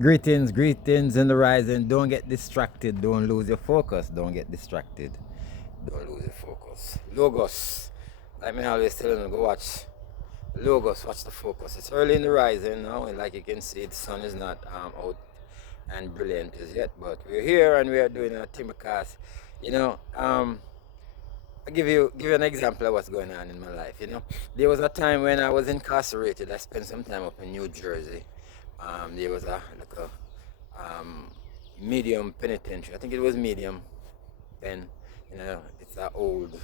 Greetings in the rising. Don't get distracted. Don't lose your focus. Don't get distracted. Don't lose your focus. Logos. Like me always tell them, go watch Logos. Watch the focus. It's early in the rising now, and like you can see, the sun is not out and brilliant as yet. But we're here and we are doing a Timbercast. You know, I give you an example of what's going on in my life. There was a time when I was incarcerated. I spent some time up in New Jersey. There was a like a medium penitentiary. I think it was medium. Then, it's an old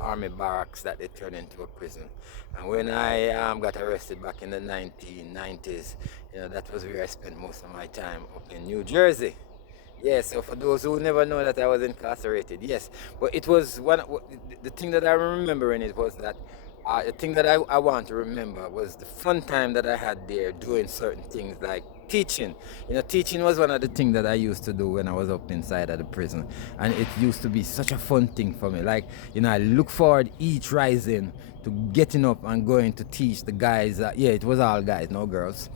army barracks that they turned into a prison. And when I got arrested back in the 1990s, that was where I spent most of my time up in New Jersey. Yes, so for those who never know that I was incarcerated, yes. But it was the thing that I remember in it was that the thing that I want to remember was the fun time that I had there doing certain things like teaching. Teaching was one of the things that I used to do when I was up inside of the prison. And it used to be such a fun thing for me. Like, I look forward each rising to getting up and going to teach the guys. Yeah, it was all guys, no girls.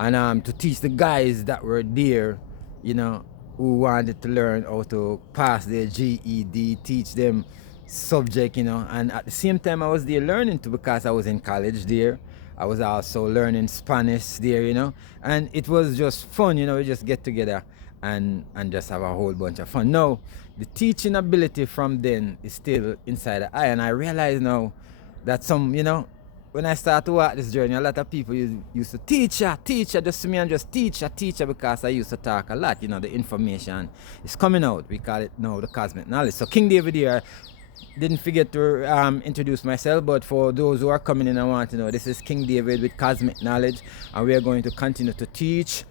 And to teach the guys that were there, who wanted to learn how to pass their GED, teach them subject, and at the same time I was there learning too because I was in college there. I was also learning Spanish there, and it was just fun, we just get together and just have a whole bunch of fun. Now, the teaching ability from then is still inside the eye, and I realize now that when I start to walk this journey, a lot of people used to teacher, just to me and just teacher, because I used to talk a lot. The information is coming out. We call it now the cosmic knowledge. So King David here, didn't forget to introduce myself, but for those who are coming in and want to know, this is King David with Cosmic Knowledge, and we are going to continue to teach,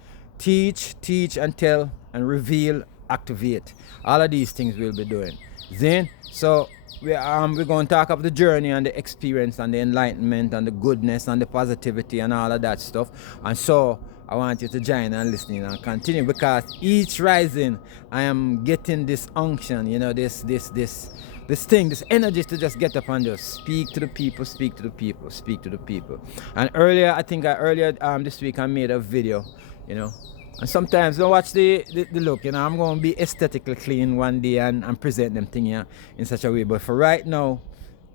and tell, and reveal, activate. All of these things we'll be doing. Then, so we're going to talk about the journey and the experience and the enlightenment and the goodness and the positivity and all of that stuff. And so I want you to join and listen and continue, because each rising I am getting this unction, this thing, this energy to just get up and just speak to the people. And earlier this week I made a video, and sometimes don't watch the look, I'm going to be aesthetically clean one day and present them thing here in such a way. But for right now,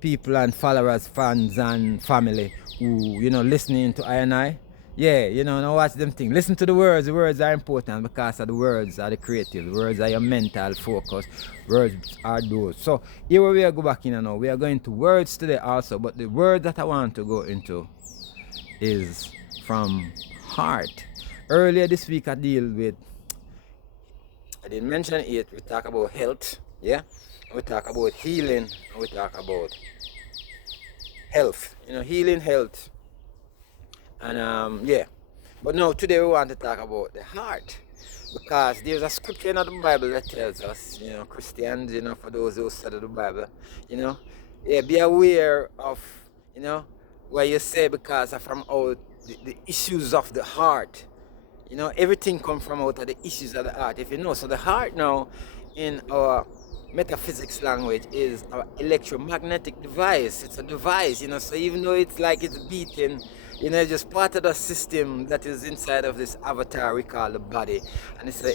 people and followers, fans and family who, listening to I and I, yeah, now watch them thing. Listen to the words. The words are important because the words are the creative. The words are your mental focus. Words are those. So here we are go back in now. We are going to words today also, but the word that I want to go into is from heart. Earlier this week I didn't mention it. We talk about health, yeah? We talk about healing, and we talk about health. Healing, health. And yeah. But now today we want to talk about the heart. Because there's a scripture in the Bible that tells us, Christians, for those who study the Bible, yeah, be aware of, what you say, because from out the issues of the heart. Everything comes from out of the issues of the heart. If you know, so the heart now in our metaphysics language is an electromagnetic device. It's a device, so even though it's like it's beating, it's just part of the system that is inside of this avatar we call the body, and it's an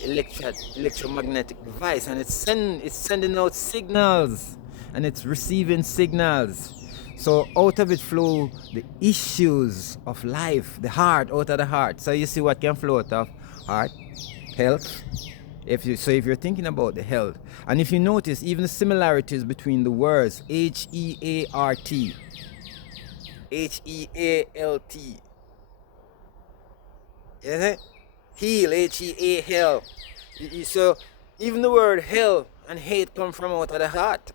electromagnetic device, and it's sending out signals, and it's receiving signals. So out of it flow the issues of life, the heart, out of the heart. So you see what can flow out of heart? Health. If you're thinking about the health, and if you notice even the similarities between the words HEART, HEALT, yeah, heal, HEA, hell. So even the word hell and hate come from out of the heart.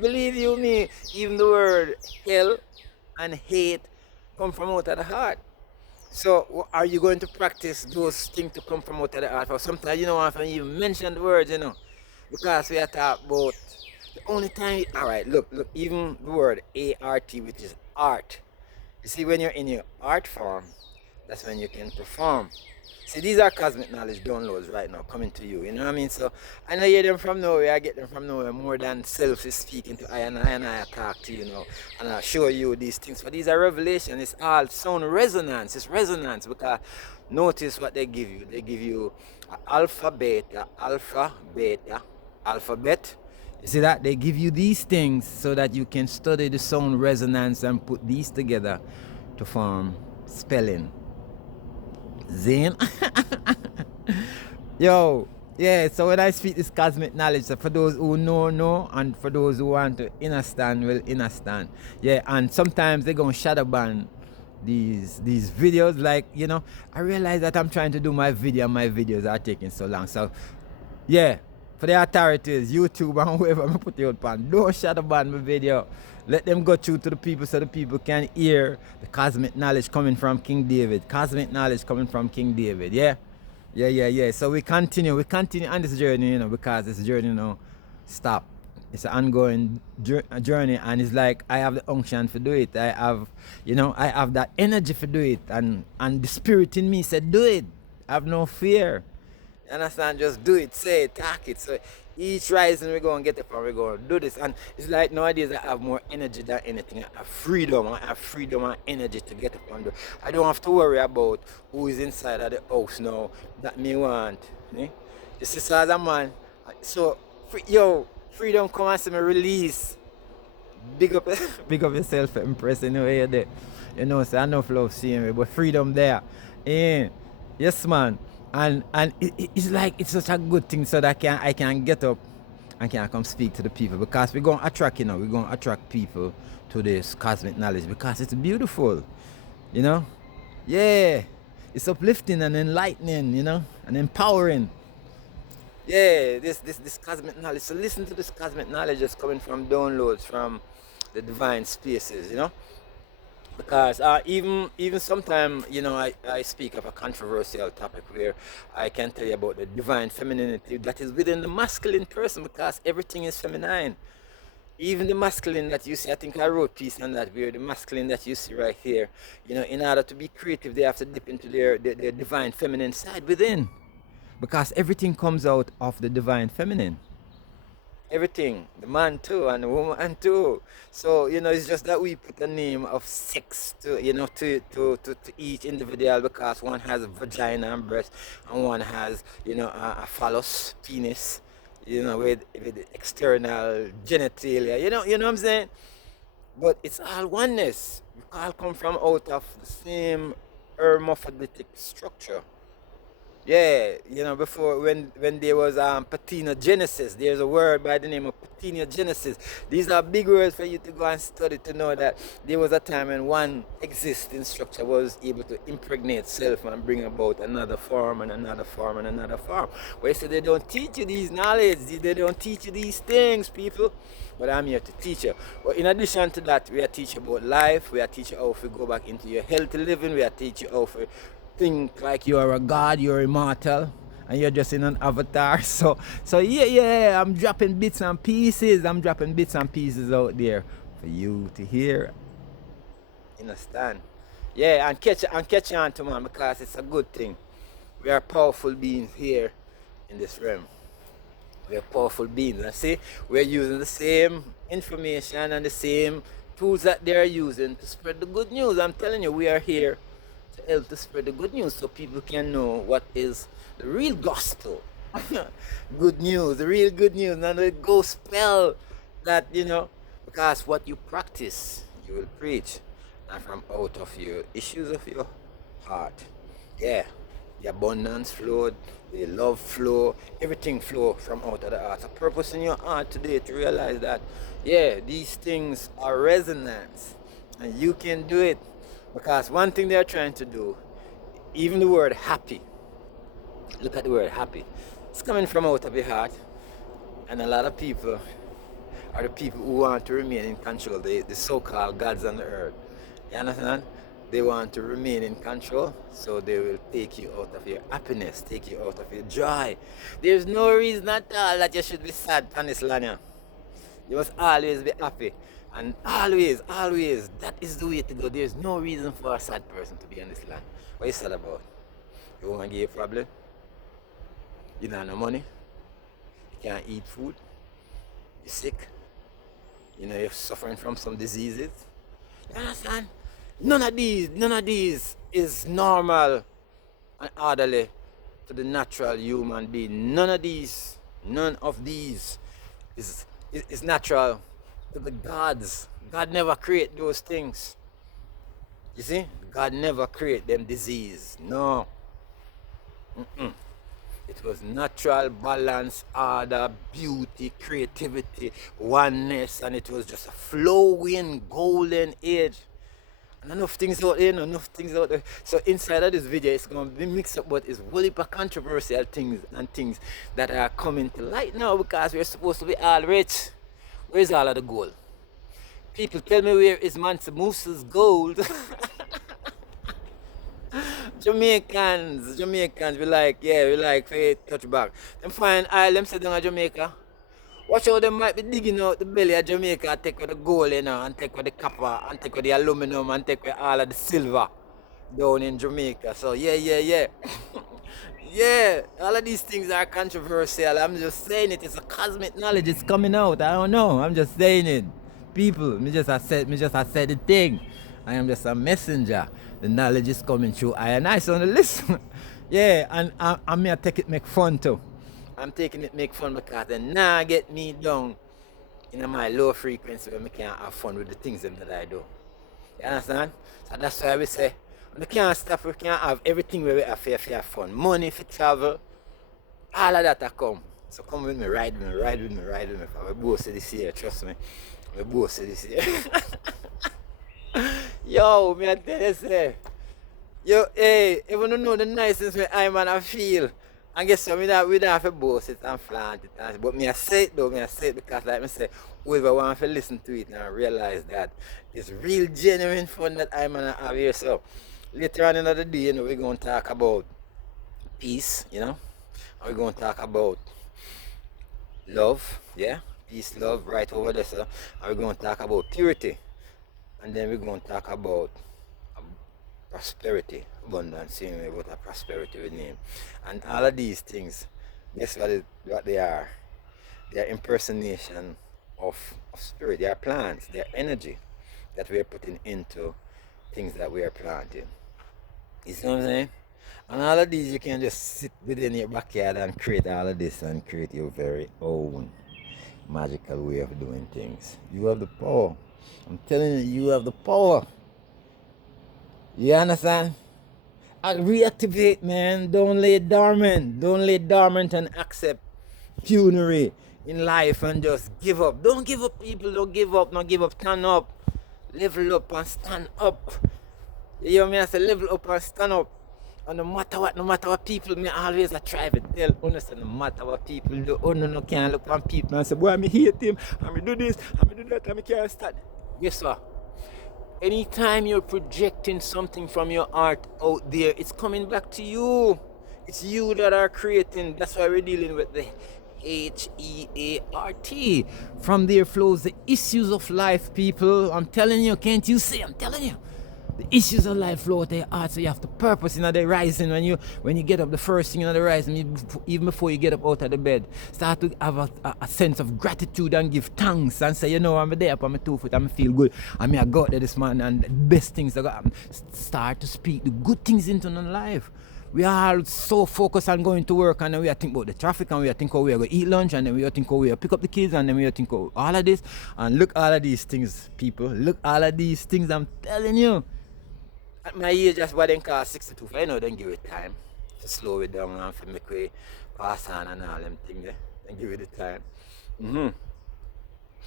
Believe you me, even the word hell and hate come from out of the heart. So are you going to practice those things to come from out of the heart? Or sometimes you don't want to even mention the words, because we are talking about the only time. All right, look, even the word ART, which is art. You see, when you're in your art form, That's when you can perform. See, these are cosmic knowledge downloads right now coming to you. You know what I mean? So I know hear them from nowhere. I get them from nowhere more than self is speaking to I and I talk to you know, and I show you these things. But these are revelation. It's all sound resonance. It's resonance because notice what they give you. They give you alpha, beta, alphabet. You see that? They give you these things so that you can study the sound resonance and put these together to form spelling. Zane. Yo, yeah, so when I speak this cosmic knowledge, so for those who know, and for those who want to understand, will understand. Yeah, and sometimes they're going to shadow ban these videos. Like, you know, I realize that I'm trying to do my videos are taking so long. So, yeah, for the authorities, YouTube and whoever I'm put you on, don't shadow ban my video. Let them go through to the people so the people can hear the cosmic knowledge coming from King David. Cosmic knowledge coming from King David, yeah? Yeah. So we continue on this journey, you know, because this journey, you know, stop. It's an ongoing journey, and it's like I have the unction to do it. I have that energy to do it, and the spirit in me said, do it. I have no fear. You understand? Just do it, say it, talk it. So each rising we go and get up and we go and do this. And it's like nowadays I have more energy than anything. I have freedom. And energy to get up and do. I don't have to worry about who is inside of the house now that me want. Eh? You see, so as a man, so freedom come and see me release. Big up big up yourself, impressing the way you're there. You know, so I know love seeing me, but freedom there. Yeah. Yes, man. And it's like it's such a good thing so that I can get up and can come speak to the people, because we're going to attract, you know, we're going to attract people to this cosmic knowledge because it's beautiful, you know. Yeah, it's uplifting and enlightening, you know, and empowering. Yeah, this cosmic knowledge. So listen to this cosmic knowledge that's coming from downloads from the divine spaces, you know. Because even sometimes, you know, I speak of a controversial topic where I can tell you about the divine femininity that is within the masculine person, because everything is feminine. Even the masculine that you see, I think I wrote a piece on that, where the masculine that you see right here, you know, in order to be creative, they have to dip into their divine feminine side within, because everything comes out of the divine feminine. Everything, the man too and the woman too. So, you know, it's just that we put a name of sex to, you know, to each individual, because one has a vagina and breast, and one has, you know, a phallus, penis, you know, with external genitalia, you know what I'm saying? But it's all oneness. We all come from out of the same hermaphroditic structure. Yeah, you know, before when there was parthenogenesis, there's a word by the name of parthenogenesis. These are big words for you to go and study to know that there was a time when one existing structure was able to impregnate self and bring about another form and another form and another form. But you say they don't teach you these knowledge, they don't teach you these things, people. But I'm here to teach you. But in addition to that, we are teaching about life, we are teaching how to go back into your healthy living, we are teaching how to think like you're a god, you're immortal, and you're just in an avatar. So yeah, I'm dropping bits and pieces. Out there for you to hear. Understand? Yeah, and catch on to, man, because it's a good thing. We are powerful beings here in this realm. We are powerful beings. And see, we're using the same information and the same tools that they're using to spread the good news. I'm telling you, we are here to help to spread the good news so people can know what is the real gospel. Good news, the real good news, not the gospel that, you know, because what you practice, you will preach, and from out of your issues of your heart. Yeah, the abundance flowed, the love flow, everything flow from out of the heart. A purpose in your heart today to realize that, yeah, these things are resonance, and you can do it. Because one thing they're trying to do, even the word happy, look at the word happy, it's coming from out of your heart. And a lot of people are the people who want to remain in control, the so-called gods on the earth. You understand? They want to remain in control, so they will take you out of your happiness, take you out of your joy. There's no reason at all that you should be sad on this land. You must always be happy. And always, that is the way to go. There's no reason for a sad person to be on this land. What you sad about? You want to get a problem? You don't have no money? You can't eat food? You're sick? You know, you're suffering from some diseases? You understand? None of these is normal and orderly to the natural human being. None of these is natural to the gods. God never create those things. You see? God never create them disease. No. It was natural balance, order, beauty, creativity, oneness, and it was just a flowing golden age. And enough things out there. So inside of this video, it's going to be mixed up, but it's really controversial things and things that are coming to light now because we're supposed to be all rich. Where's all of the gold? People tell me where is Mansa Musa's gold. Jamaicans, we like touch back. Them find oil, them sit down in Jamaica. Watch out, them might be digging out the belly of Jamaica and take with the gold, you know, and take with the copper, and take with the aluminum, and take with all of the silver down in Jamaica. So yeah. Yeah, all of these things are controversial. I'm just saying it. It's a cosmic knowledge. It's coming out. I don't know. I'm just saying it. People, me just said the thing. I am just a messenger. The knowledge is coming through. I and I on the list. Yeah, and I may take it make fun too. I'm taking it make fun because they now get me down in my low frequency where I can't have fun with the things that I do. You understand? So that's why we say we can't stop, we can't have everything where we have to have fun. Money for travel, all of that will come. So come with me, ride with me. We both see this year, trust me. We both see this year. Yo, me I tell you say. Yo, hey, even though know the niceness where I feel. And guess what, we don't have to boast it and flaunt it. But me I say it because like I say, whoever want to listen to it and realize that it's real genuine fun that I have here. So later on in the day, you know, we're going to talk about peace, you know. And we're going to talk about love, yeah. Peace, love, right over there, so. And we're going to talk about purity. And then we're going to talk about prosperity, abundance, seeing about a prosperity with name. And all of these things, guess what they are? They are impersonation of spirit. They are plants, they are energy that we are putting into things that we are planting. You see what I'm saying? And all of these you can just sit within your backyard and create all of this and create your very own magical way of doing things. You have the power. I'm telling you, you have the power. You understand? And reactivate, man. Don't lay dormant. Don't lay dormant and accept funery in life and just give up. Don't give up, people. Don't give up. Stand up. Level up and stand up. You hear me? I say level up and stand up. And no matter what people, me always I try to tell honestly, no matter what people do, no can't look on people and say, boy, I hate him, I do this, I do that, I can't start. Guess what? Anytime you're projecting something from your art out there, it's coming back to you. It's you that are creating. That's why we're dealing with the HEART. From there flows the issues of life, people. I'm telling you, can't you see? I'm telling you. The issues of life flow out of your heart, so you have to purpose in the rising. When you get up, the first thing in the rising, even before you get up out of the bed, start to have a sense of gratitude and give thanks and say, you know, I'm there up on my 2 foot, I feel good. I go out there this man and the best things that got start to speak the good things into my life. We are so focused on going to work, and then we are thinking about the traffic, and we are thinking we are going to eat lunch, and then we are thinking we are pick up the kids, and then we are thinking all of this. And look all of these things, people. Look all of these things, I'm telling you. At my age, that's what they call 62. I know, then give it time to slow it down and to make it pass on and all them things. Then give it the time.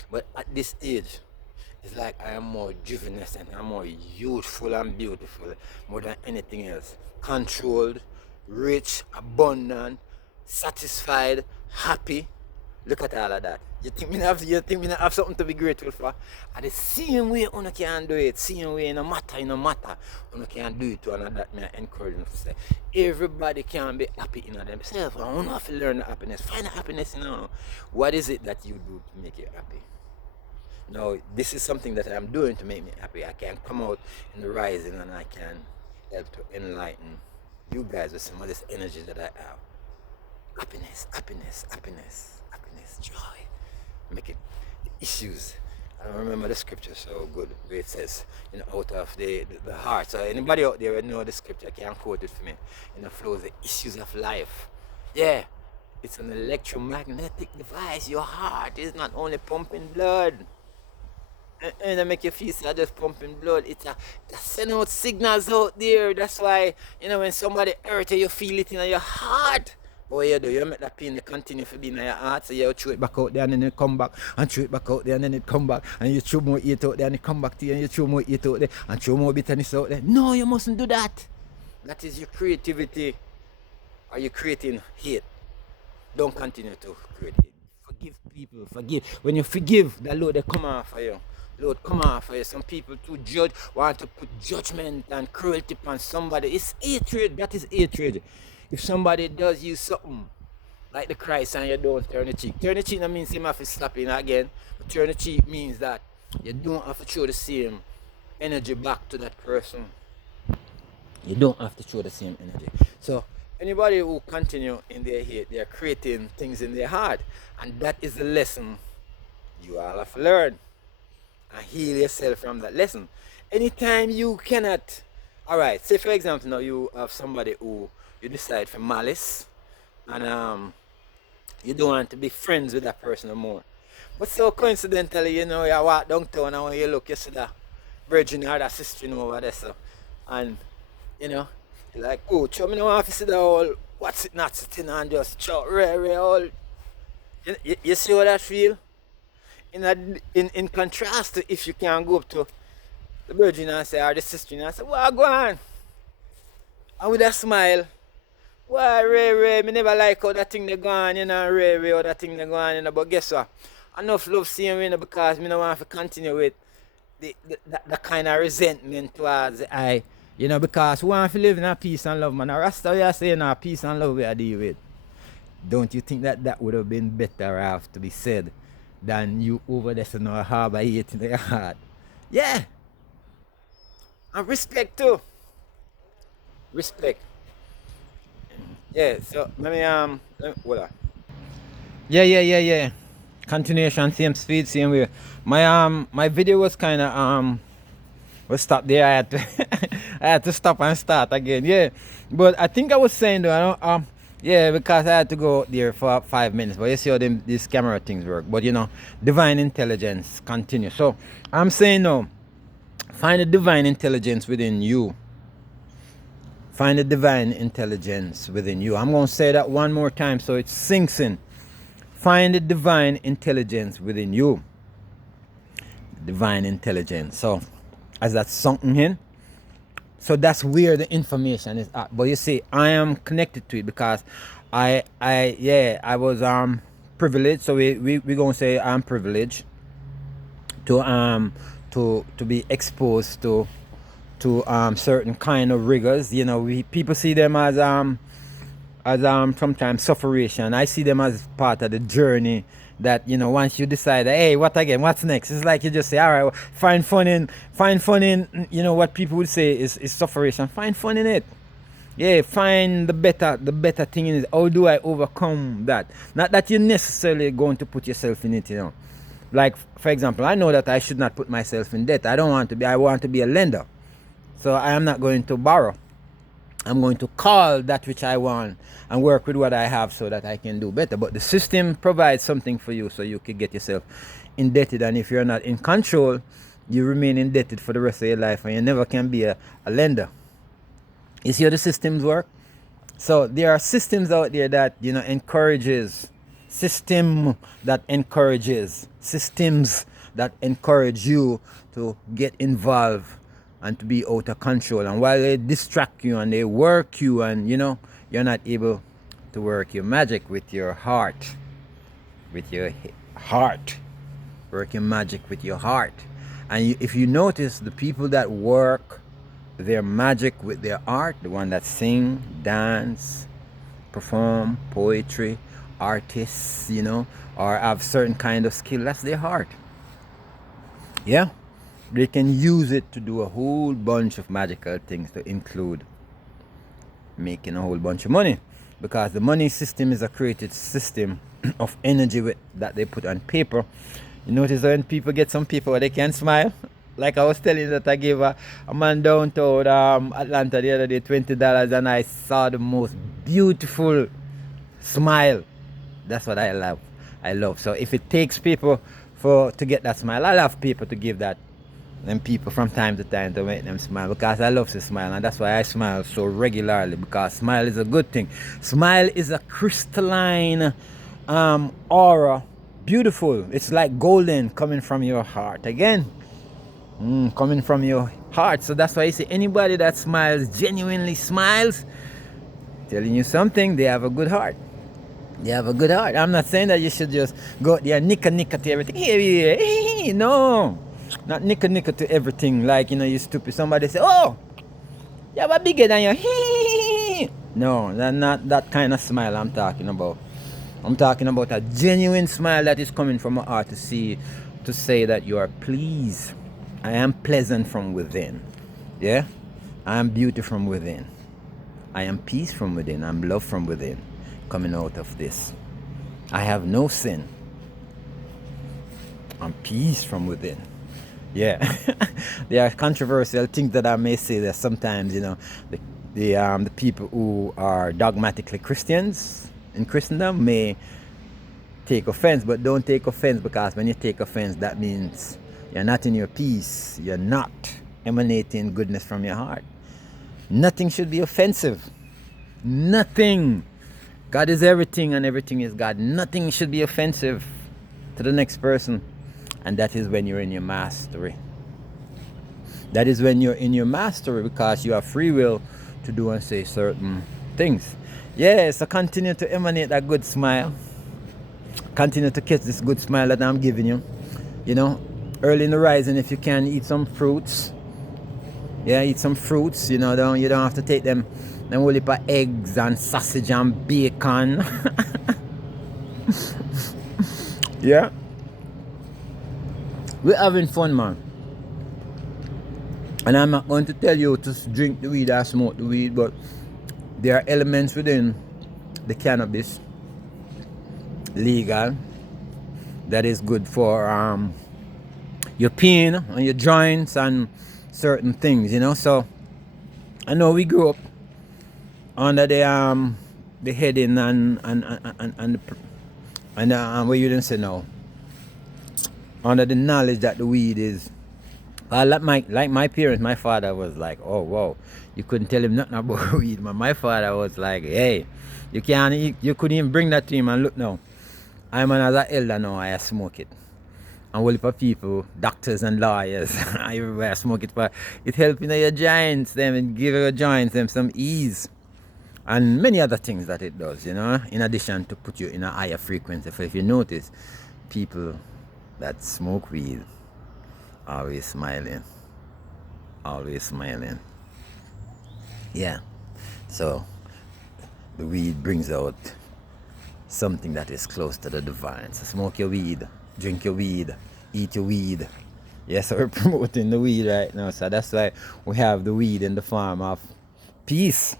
But at this age, it's like I am more juvenescent, I'm more youthful and beautiful, more than anything else. Controlled, rich, abundant, satisfied, happy. Look at all of that. You think me not have something to be grateful for? At the same way, you can do it. Same way, no matter, you can do it to another. That me encourage you to say, everybody can be happy in themselves. I don't have to learn the happiness. Find the happiness, What is it that you do to make you happy? No, this is something that I'm doing to make me happy. I can come out in the rising and I can help to enlighten you guys with some of this energy that I have. Happiness, happiness, happiness, happiness, joy. Make it issues. I don't remember the scripture so good where it says, out of the heart. So anybody out there know the scripture can quote it for me. Flows the issues of life. Yeah. It's an electromagnetic device. Your heart is not only pumping blood. And make you feel so just pumping blood. It's send out signals out there. That's why, when somebody hurt you, you feel it in your heart. What you do, you make that pain continue to be in your heart, so you throw it back out there and then it come back, and throw it back out there and then it come back, and you throw more heat out there and it come back to you, and you throw more heat out there, and throw more bitterness out there. No, you mustn't do that. That is your creativity. Are you creating hate? Don't continue to create hate. Forgive people, forgive. When you forgive, the Lord they come off for you. Lord, come on for you. Some people to judge want to put judgment and cruelty upon somebody. It's hatred. That is hatred. If somebody does you something like the Christ and you don't turn the cheek. Turn the cheek that means you have to slap in again. But turn the cheek means that you don't have to show the same energy back to that person. You don't have to show the same energy. So anybody who continue in their hate, they are creating things in their heart. And that is the lesson you all have to learn. And heal yourself from that lesson. Anytime you cannot, alright, say for example now you have somebody who you decide for malice and you don't want to be friends with that person no more. But so coincidentally, you walk downtown and when you look, you see that virgin or that sister over there, so and you're like, oh, show me no want to see the whole what's it not sitting and just shout all. You see how that feel? In contrast to if you can go up to the virgin and say, or the sister and say, what go on? And with a smile, why Ray, me never like how that thing they go on, Ray, how that thing they go on, but guess what? Enough love seeing me, because me no want to continue with the kind of resentment towards the eye, because we want to live in a peace and love, man. A Rasta we are saying peace and love we are dealing with. Don't you think that would have been better off to be said than you over there to know harbor hate in your heart? Yeah. And respect too. Respect. Yeah, so let me hold on. Yeah. Continuation, same speed, same way. My video was kinda was stopped there. I had to I had to stop and start again. Yeah. But I think I was saying though, I don't yeah, because I had to go there for 5 minutes. But you see how these camera things work. But divine intelligence continue. So I'm saying no. Find the divine intelligence within you. Find the divine intelligence within you. I'm going to say that one more time so it sinks in. Find the divine intelligence within you. Divine intelligence. So, as that's sunken in, so that's where the information is at. But you see, I am connected to it because I was privileged. So we going to say I'm privileged to be exposed to certain kind of rigors. People see them as sometimes sufferation. I see them as part of the journey that once you decide, hey, what again, what's next, it's like you just say, all right, find fun in what people would say is sufferation. Find fun in it. Yeah, find the better thing in it. How do I overcome that? Not that you're necessarily going to put yourself in it. Like, for example, I know that I should not put myself in debt. I want to be a lender. So I am not going to borrow. I'm going to call that which I want and work with what I have so that I can do better. But the system provides something for you so you can get yourself indebted. And if you're not in control, you remain indebted for the rest of your life and you never can be a lender. You see how the systems work? So there are systems out there that, encourages. Systems that encourage you to get involved and to be out of control. And while they distract you and they work you and you're not able to work your magic with your heart. Working magic with your heart. And if you notice, the people that work their magic with their art, the one that sing, dance, perform, poetry, artists, or have certain kind of skill, that's their heart. Yeah, they can use it to do a whole bunch of magical things, to include making a whole bunch of money, because the money system is a created system of energy that they put on paper. You notice when people get some people where they can smile, like I was telling you that I gave a man downtown Atlanta the other day $20, and I saw the most beautiful smile. That's what I love. So if it takes people to get that smile, I love people to give that them people from time to time to make them smile, because I love to smile, and that's why I smile so regularly, because smile is a good thing. Smile is a crystalline aura, beautiful. It's like golden coming from your heart again. Coming from your heart. So that's why you see anybody that smiles, genuinely smiles, telling you something, they have a good heart. They have a good heart. I'm not saying that you should just go out there nicka to everything. No, not nicka to everything. Like, you stupid. Somebody say, oh, you have a bigger than you. No, that's not that kind of smile I'm talking about. I'm talking about a genuine smile that is coming from my heart to say that you are pleased. I am pleasant from within. Yeah? I am beauty from within. I am peace from within. I'm love from within. Coming out of this. I have no sin. I'm peace from within. Yeah. There are controversial things that I may say that sometimes, the people who are dogmatically Christians in Christendom may take offense, but don't take offense, because when you take offense, that means you're not in your peace. You're not emanating goodness from your heart. Nothing should be offensive. Nothing. God is everything and everything is God. Nothing should be offensive to the next person. And that is when you're in your mastery. That is when you're in your mastery, because you have free will to do and say certain things. Yeah, so continue to emanate that good smile. Continue to catch this good smile that I'm giving you. Early in the rising, if you can, eat some fruits. Yeah, eat some fruits. You don't have to take them whole heap of eggs and sausage and bacon. Yeah. We're having fun, man. And I'm not going to tell you to drink the weed or smoke the weed, but there are elements within the cannabis, legal, that is good for your pain and your joints and certain things, So I know we grew up under the heading and what you didn't say now, under the knowledge that the weed is. Like my parents, my father was like, oh wow, you couldn't tell him nothing about weed. My father was like, hey, you couldn't even bring that to him, and look now, I'm another elder now, I smoke it. And all of people, doctors and lawyers, everywhere smoke it, but it helps your joints, them, and give your joints them some ease. And many other things that it does, in addition to put you in a higher frequency. For if you notice, people that smoke weed, always smiling. Always smiling. Yeah. So, the weed brings out something that is close to the divine. So smoke your weed, drink your weed, eat your weed. Yes, we're promoting the weed right now. So that's why we have the weed in the form of peace.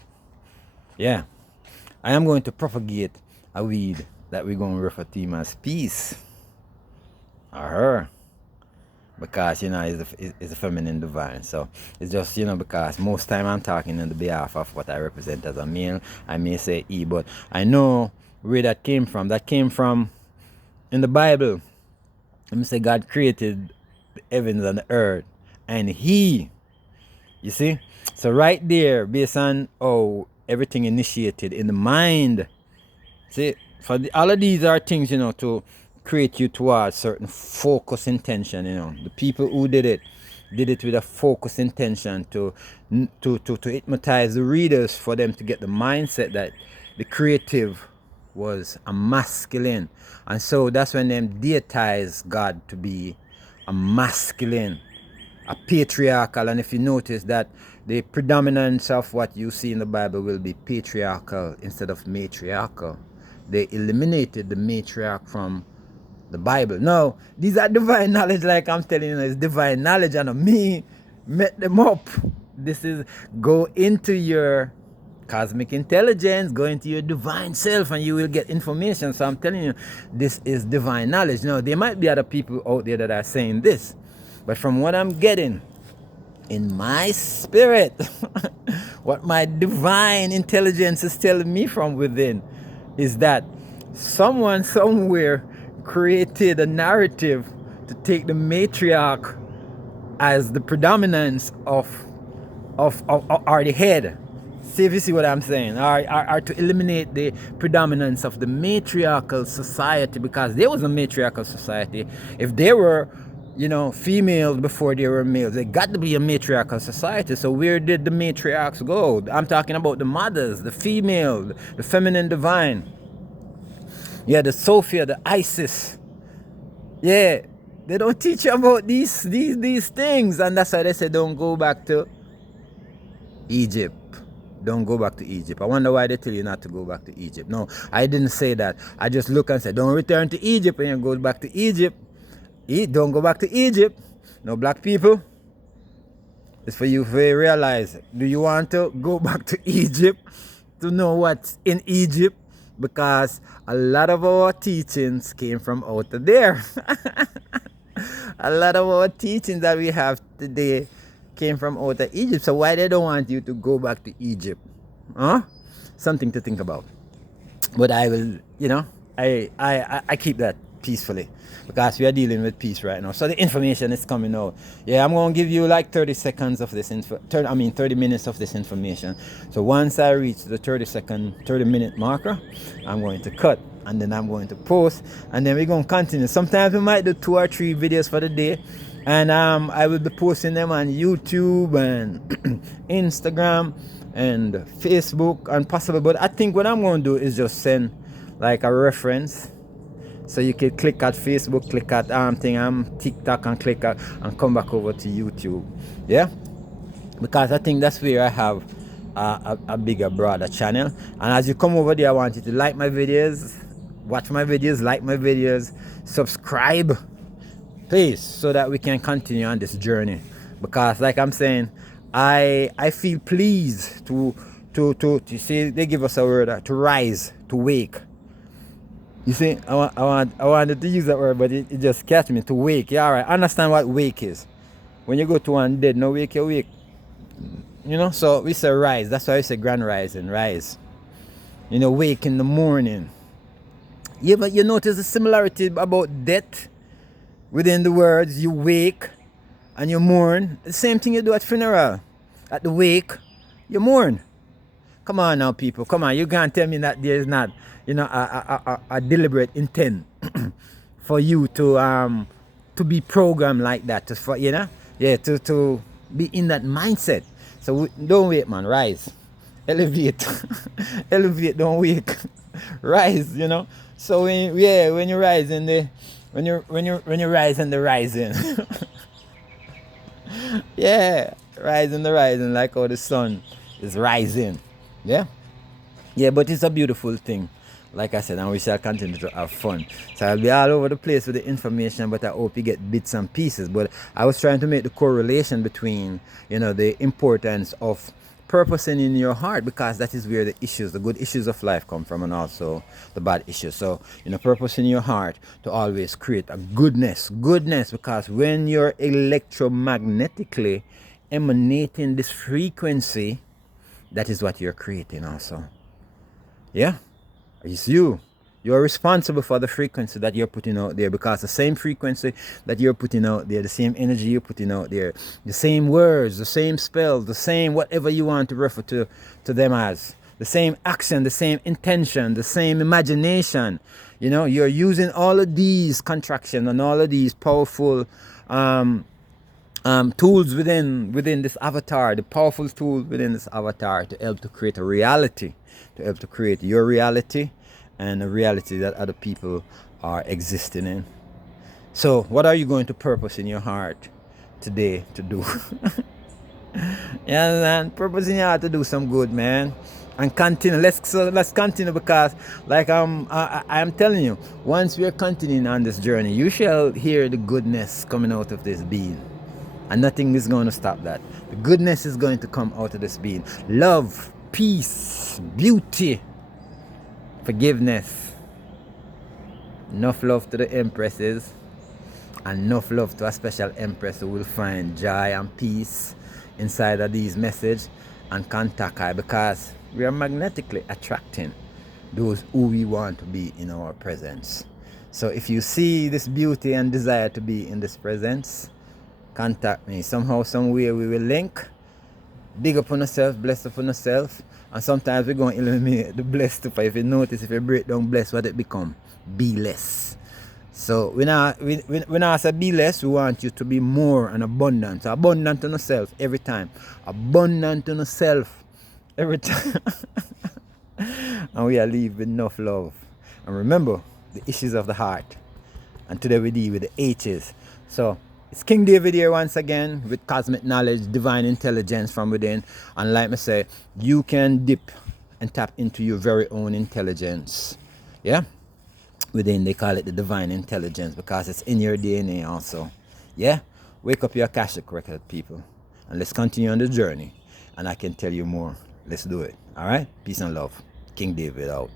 Yeah. I am going to propagate a weed that we're going to refer to as peace. Or her. Because, it's a feminine divine. So it's just, because most time I'm talking on the behalf of what I represent as a male. I may say he, but I know where that came from. That came from in the Bible. Let me say God created the heavens and the earth. And he, you see? So right there, based on everything initiated in the mind. See, all of these are things, to create you towards certain focus intention. The people who did it with a focus intention to hypnotize the readers, for them to get the mindset that the creative was a masculine. And so that's when them deitize God to be a masculine, a patriarchal. And if you notice that the predominance of what you see in the Bible will be patriarchal instead of matriarchal. They eliminated the matriarch from the Bible. No, these are divine knowledge, like I'm telling you, it's divine knowledge, and me met them up. This is go into your cosmic intelligence, go into your divine self, and you will get information. So I'm telling you, this is divine knowledge. Now, there might be other people out there that are saying this, but from what I'm getting in my spirit, what my divine intelligence is telling me from within is that someone somewhere created a narrative to take the matriarch as the predominance of or the head. See if you see what I'm saying, or to eliminate the predominance of the matriarchal society, because there was a matriarchal society. If there were, females before there were males, there got to be a matriarchal society. So where did the matriarchs go? I'm talking about the mothers, the female, the feminine divine. Yeah, the Sophia, the Isis. Yeah, they don't teach you about these things, and that's why they say don't go back to Egypt. Don't go back to Egypt. I wonder why they tell you not to go back to Egypt. No, I didn't say that. I just look and say, don't return to Egypt, and you go back to Egypt. Don't go back to Egypt. No, black people, it's for you to realize, do you want to go back to Egypt to know what's in Egypt? Because a lot of our teachings came from out of there. A lot of our teachings that we have today came from out of Egypt. So why they don't want you to go back to Egypt? Huh? Something to think about. But I will, I keep that peacefully, because we are dealing with peace right now. So the information is coming out. Yeah, I'm going to give you like 30 seconds of this 30 minutes of this information. So once I reach the 30-minute marker, I'm going to cut, and then I'm going to post, and then we're going to continue. Sometimes we might do 2 or 3 videos for the day, and I will be posting them on YouTube and Instagram and Facebook and possible. But I think what I'm going to do is just send like a reference, so you can click at Facebook, click at TikTok, and click at, and come back over to YouTube. Yeah, because I think that's where I have a bigger, broader channel. And as you come over there, I want you to like my videos, watch my videos, like my videos, subscribe, please, so that we can continue on this journey. Because like I'm saying, I feel pleased to see they give us a word, to rise, to wake. You see, I wanted to use that word, but it just catch me, to wake. Yeah, all right. Understand what wake is. When you go to one dead, no wake, you wake. So we say rise. That's why we say grand rising, rise. Wake in the morning. Yeah, but you notice the similarity about death within the words. You wake and you mourn. The same thing you do at funeral. At the wake, you mourn. Come on now, people. Come on. You can't tell me that there is not, a deliberate intent for you to be programmed like that. To be in that mindset. So don't wait, man. Rise. Elevate. Elevate, don't wake. Rise, So when you rise in the when you rise in the rising. Yeah, rise in the rising, like how the sun is rising. Yeah, but it's a beautiful thing. Like I said, and we shall continue to have fun. So I'll be all over the place with the information, but I hope you get bits and pieces. But I was trying to make the correlation between, the importance of purposing in your heart, because that is where the good issues of life come from, and also the bad issues. So, purpose in your heart to always create a goodness, because when you're electromagnetically emanating this frequency, that is what you're creating also. Yeah, it's you. You're responsible for the frequency that you're putting out there, because the same frequency that you're putting out there, the same energy you're putting out there, the same words, the same spells, the same whatever you want to refer to them as, the same action, the same intention, the same imagination. You're using all of these contractions and all of these powerful tools within this avatar, the powerful tools within this avatar, to help to create a reality, to help to create your reality and a reality that other people are existing in. So what are you going to purpose in your heart today to do? Yeah, man, purpose in your heart to do some good, man. and continue. Let's continue, because like I'm telling you, once we are continuing on this journey, you shall hear the goodness coming out of this being, and nothing is going to stop that. The goodness is going to come out of this being. Love, peace, beauty, forgiveness. Enough love to the empresses, and enough love to a special empress who will find joy and peace inside of these messages and contact her, because we are magnetically attracting those who we want to be in our presence. So if you see this beauty and desire to be in this presence, contact me. Somehow, somewhere we will link. Big up on yourself, bless up on yourself. And sometimes we're going to eliminate the blessed stuff. If you notice, if you break down bless, what it become? Be less. So we not say be less, we want you to be more and abundant. So abundant on yourself every time. Abundant on yourself every time. And we are leave with enough love. And remember the issues of the heart. And today we deal with the H's. So it's King David here once again with cosmic knowledge, divine intelligence from within. And like I say, you can dip and tap into your very own intelligence. Yeah? Within, they call it the divine intelligence, because it's in your DNA also. Yeah? Wake up your Akashic record, people. And let's continue on the journey. And I can tell you more. Let's do it. Alright? Peace and love. King David out.